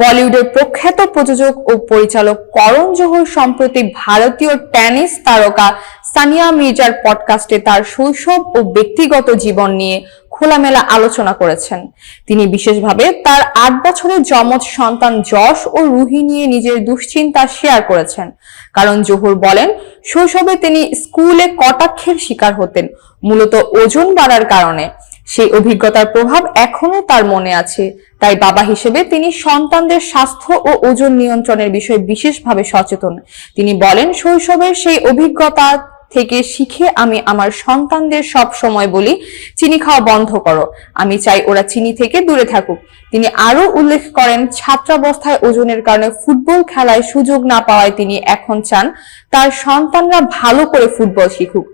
বলিউডের প্রখ্যাত প্রযোজক ও পরিচালক করণ জোহর সম্প্রতি ভারতীয় টেনিস তারকা সানিয়া মির্জার পডকাস্টে তার শৈশব ও ব্যক্তিগত জীবন নিয়ে খোলামেলা আলোচনা করেছেন। তিনি বিশেষভাবে তার ৮ বছরের যমজ সন্তান যশ ও রুহি নিয়ে নিজের দুশ্চিন্তা শেয়ার করেছেন। কারণ জোহর বলেন, শৈশবে তিনি স্কুলে কটাক্ষের শিকার হতেন, মূলত ওজন বাড়ার কারণে। সেই অভিজ্ঞতার প্রভাব এখনো তার মনে আছে। তাই বাবা হিসেবে তিনি সন্তানদের স্বাস্থ্য ও ওজন নিয়ন্ত্রণের বিষয়ে বিশেষভাবে সচেতন। তিনি বলেন, শৈশবের সেই অভিজ্ঞতা থেকে শিখে আমি আমার সন্তানদের সব সময় বলি, চিনি খাওয়া বন্ধ করো। আমি চাই ওরা চিনি থেকে দূরে থাকুক। তিনি আরো উল্লেখ করেন, ছাত্রাবস্থায় ওজনের কারণে ফুটবল খেলায় সুযোগ না পাওয়ায় তিনি এখন চান তার সন্তানরা ভালো করে ফুটবল শিখুক।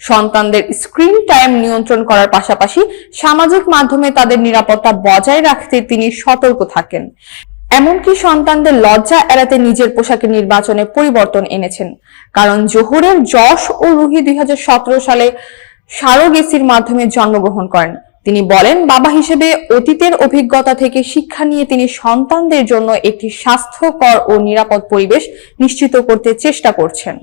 সন্তানদের স্ক্রিন টাইম নিয়ন্ত্রণ করার পাশাপাশি সামাজিক মাধ্যমে তাদের নিরাপত্তা বজায় রাখতে তিনি সতর্ক থাকেন। এমনকি সন্তানদের লজ্জা এড়াতে নিজের পোশাকের নির্বাচনে পরিবর্তন এনেছেন। কারণ জোহরের যশ ও রুহি 2017 সালে সারোগেসির মাধ্যমে জন্মগ্রহণ করেন। তিনি বলেন, বাবা হিসেবে অতীতের অভিজ্ঞতা থেকে শিক্ষা নিয়ে তিনি সন্তানদের জন্য একটি স্বাস্থ্যকর ও নিরাপদ পরিবেশ নিশ্চিত করতে চেষ্টা করছেন।